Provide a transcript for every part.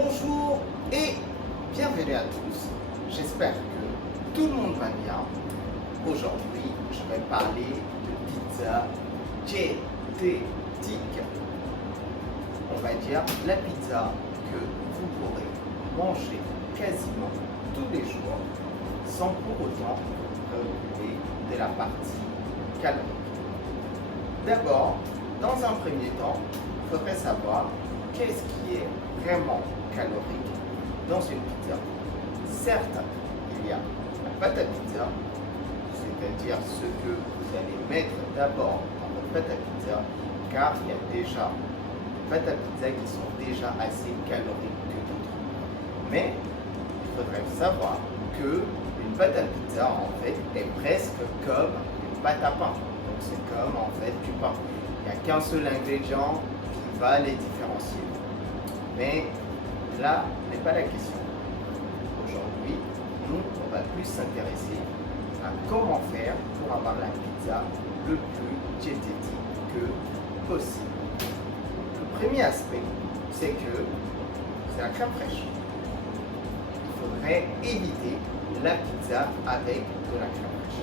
Bonjour et bienvenue à tous. J'espère que tout le monde va bien. Aujourd'hui, je vais parler de pizza diététique. On va dire la pizza que vous pourrez manger quasiment tous les jours sans pour autant préoccuper de la partie calorique. D'abord, dans un premier temps, il faudrait savoir qu'est-ce qui est vraiment calorique dans une pizza. Certes, il y a la pâte à pizza, c'est-à-dire ce que vous allez mettre d'abord dans votre pâte à pizza, car il y a déjà des pâtes à pizza qui sont déjà assez caloriques que d'autres. Mais il faudrait savoir que une pâte à pizza, en fait, est presque comme une pâte à pain. Donc c'est comme en fait du pain. Il n'y a qu'un seul ingrédient qui va les différencier. Mais là n'est pas la question. Aujourd'hui, nous, on va plus s'intéresser à comment faire pour avoir la pizza le plus diététique que possible. Le premier aspect, c'est que c'est la crème fraîche. Il faudrait éviter la pizza avec de la crème fraîche.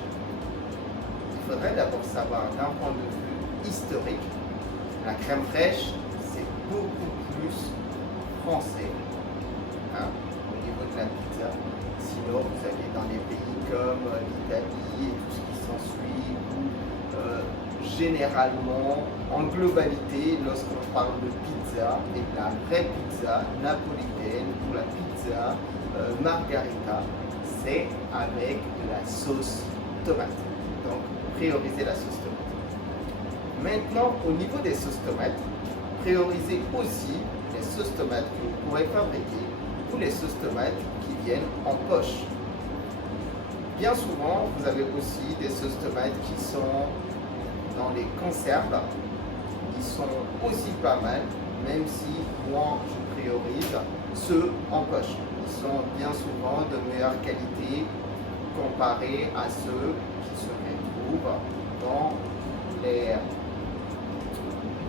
Il faudrait d'abord savoir d'un point de vue historique, la crème fraîche, c'est beaucoup plus français au niveau de la pizza. Sinon, vous allez dans des pays comme l'Italie et tout ce qui s'ensuit, où généralement, en globalité, lorsqu'on parle de pizza, et de la vraie pizza napolitaine ou la pizza margarita, c'est avec de la sauce tomate. Donc, priorisez la sauce tomate. Maintenant, au niveau des sauces tomates, priorisez aussi les sauces tomates que vous pourrez fabriquer ou les sauces tomates qui viennent en poche. Bien souvent, vous avez aussi des sauces tomates qui sont dans les conserves. Ils sont aussi pas mal, même si moi je priorise ceux en poche. Ils sont bien souvent de meilleure qualité comparés à ceux qui se retrouvent dans les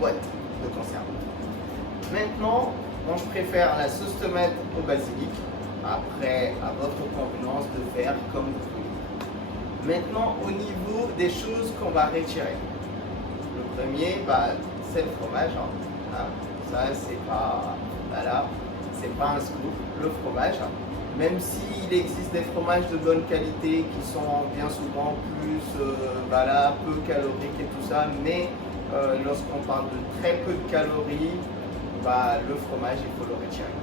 boîtes de conserve. Maintenant, moi je préfère la sauce tomate au basilic. Après, à votre convenance de faire comme vous voulez. Maintenant, au niveau des choses qu'on va retirer. Le premier, c'est le fromage. Ça, c'est pas, voilà, c'est pas un scoop. Le fromage, même s'il existe des fromages de bonne qualité qui sont bien souvent plus, peu caloriques et tout ça, mais lorsqu'on parle de très peu de calories, le fromage, il faut le retirer.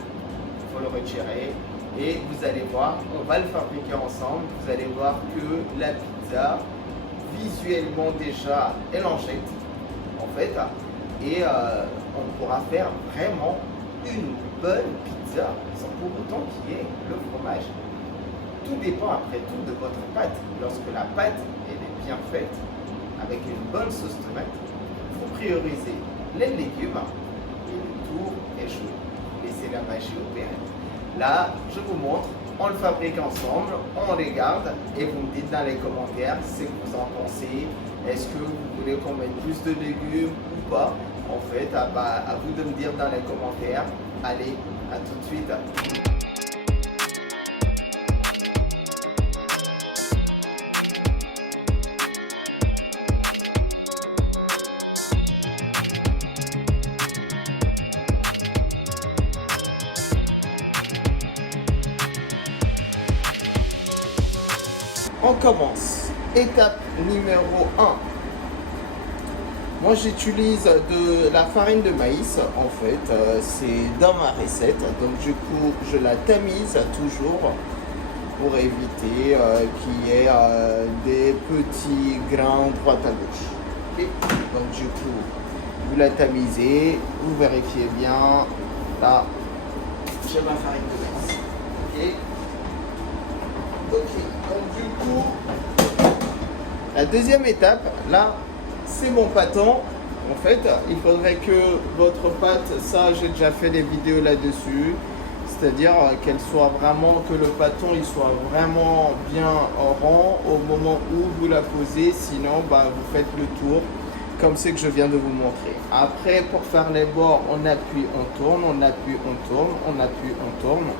Il faut le retirer et vous allez voir, on va le fabriquer ensemble. Vous allez voir que la pizza, visuellement déjà, elle en jette, en fait, et on pourra faire vraiment une bonne pizza sans pour autant qu'il y ait le fromage. Tout dépend après tout de votre pâte. Lorsque la pâte elle est bien faite avec une bonne sauce tomate, il faut prioriser les légumes et le tour est chaud. Laissez la magie opérer. Là, je vous montre, on le fabrique ensemble, on les garde et vous me dites dans les commentaires ce que vous en pensez. Est-ce que vous voulez qu'on mette plus de légumes ou pas? En fait, à vous de me dire dans les commentaires. Allez, à tout de suite. On commence. Étape numéro 1. Moi j'utilise de la farine de maïs, en fait, c'est dans ma recette, donc du coup je la tamise toujours pour éviter qu'il y ait des petits grains droite à gauche. Okay. Donc du coup vous la tamisez, vous vérifiez bien, là j'ai ma farine de maïs. Okay. Ok, donc du coup, la deuxième étape, là, c'est mon pâton. En fait, il faudrait que votre pâte, ça j'ai déjà fait des vidéos là-dessus, c'est-à-dire qu'elle soit vraiment, que le pâton il soit vraiment bien rond au moment où vous la posez, sinon vous faites le tour. comme ce que je viens de vous montrer. Après, pour faire les bords, on appuie, on tourne, on appuie, on tourne, on appuie, on tourne.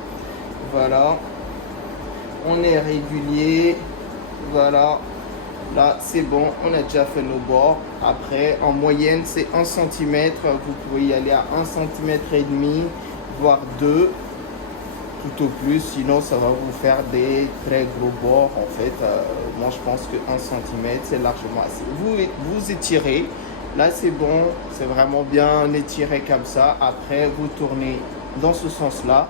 Voilà. On est régulier. Voilà. Là, c'est bon, on a déjà fait nos bords. Après, en moyenne, c'est 1 cm. Vous pouvez y aller à 1 cm et demi, voire 2, tout au plus. Sinon, ça va vous faire des très gros bords. En fait, moi, je pense que 1 cm, c'est largement assez. Vous étirez. Là, c'est bon. C'est vraiment bien étiré comme ça. Après, vous tournez dans ce sens-là.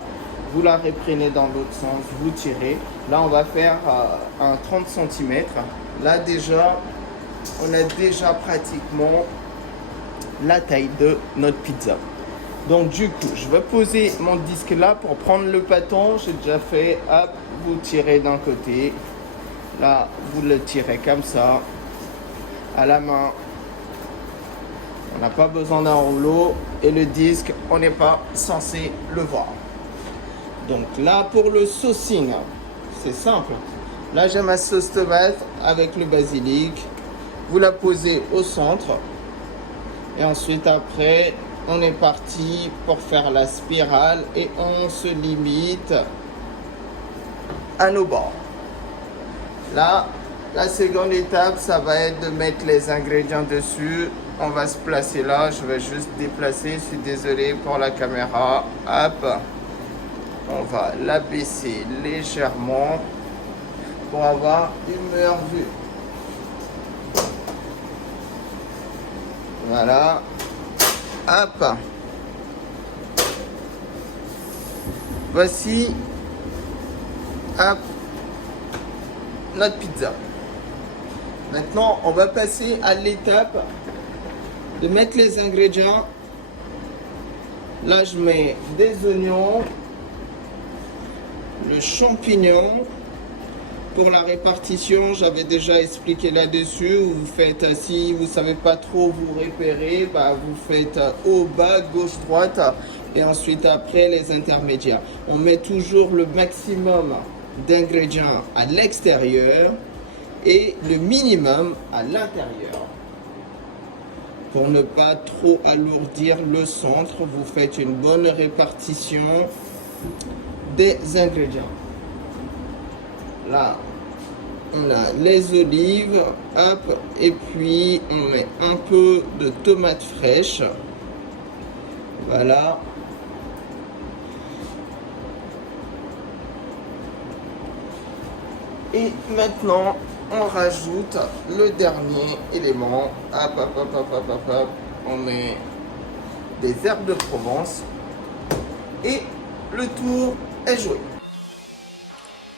Vous la reprenez dans l'autre sens. Vous tirez. Là, on va faire un 30 cm. Là déjà, on a déjà pratiquement la taille de notre pizza. Donc du coup, je vais poser mon disque là pour prendre le bâton. J'ai déjà fait, hop, vous tirez d'un côté. Là, vous le tirez comme ça, à la main. On n'a pas besoin d'un rouleau. Et le disque, on n'est pas censé le voir. Donc là, pour le saucing, c'est simple. Là, j'ai ma sauce tomate avec le basilic. Vous la posez au centre. Et ensuite, après, on est parti pour faire la spirale. Et on se limite à nos bords. Là, la seconde étape, ça va être de mettre les ingrédients dessus. On va se placer là. Je vais juste déplacer. Je suis désolé pour la caméra. Hop. On va la baisser légèrement pour avoir une meilleure vue. Voilà. Hop. Voici. Hop. Notre pizza. Maintenant, on va passer à l'étape de mettre les ingrédients. Là, je mets des oignons, le champignon. Pour la répartition, j'avais déjà expliqué là-dessus. Vous faites, si vous ne savez pas trop vous repérer, vous faites haut, bas, gauche, droite. Et ensuite, après, les intermédiaires. On met toujours le maximum d'ingrédients à l'extérieur et le minimum à l'intérieur. Pour ne pas trop alourdir le centre, vous faites une bonne répartition des ingrédients. Là, on a les olives, hop, et puis on met un peu de tomates fraîches. Voilà. Et maintenant, on rajoute le dernier élément. Hop, hop, hop, hop, hop, hop, hop. On met des herbes de Provence. Et le tour est joué.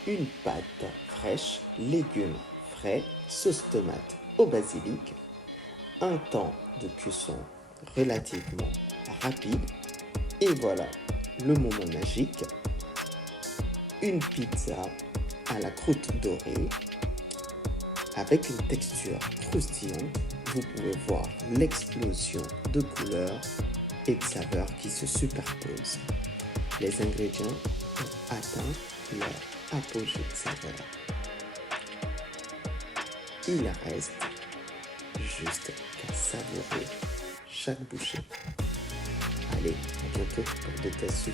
Une pâte fraîche, légumes frais, sauce tomate au basilic, un temps de cuisson relativement rapide et voilà le moment magique, une pizza à la croûte dorée avec une texture croustillante. Vous pouvez voir l'explosion de couleurs et de saveurs qui se superposent. Les ingrédients ont atteint leur apogée de saveur. Il reste juste qu'à savourer chaque bouchée. Allez, à bientôt pour de tests.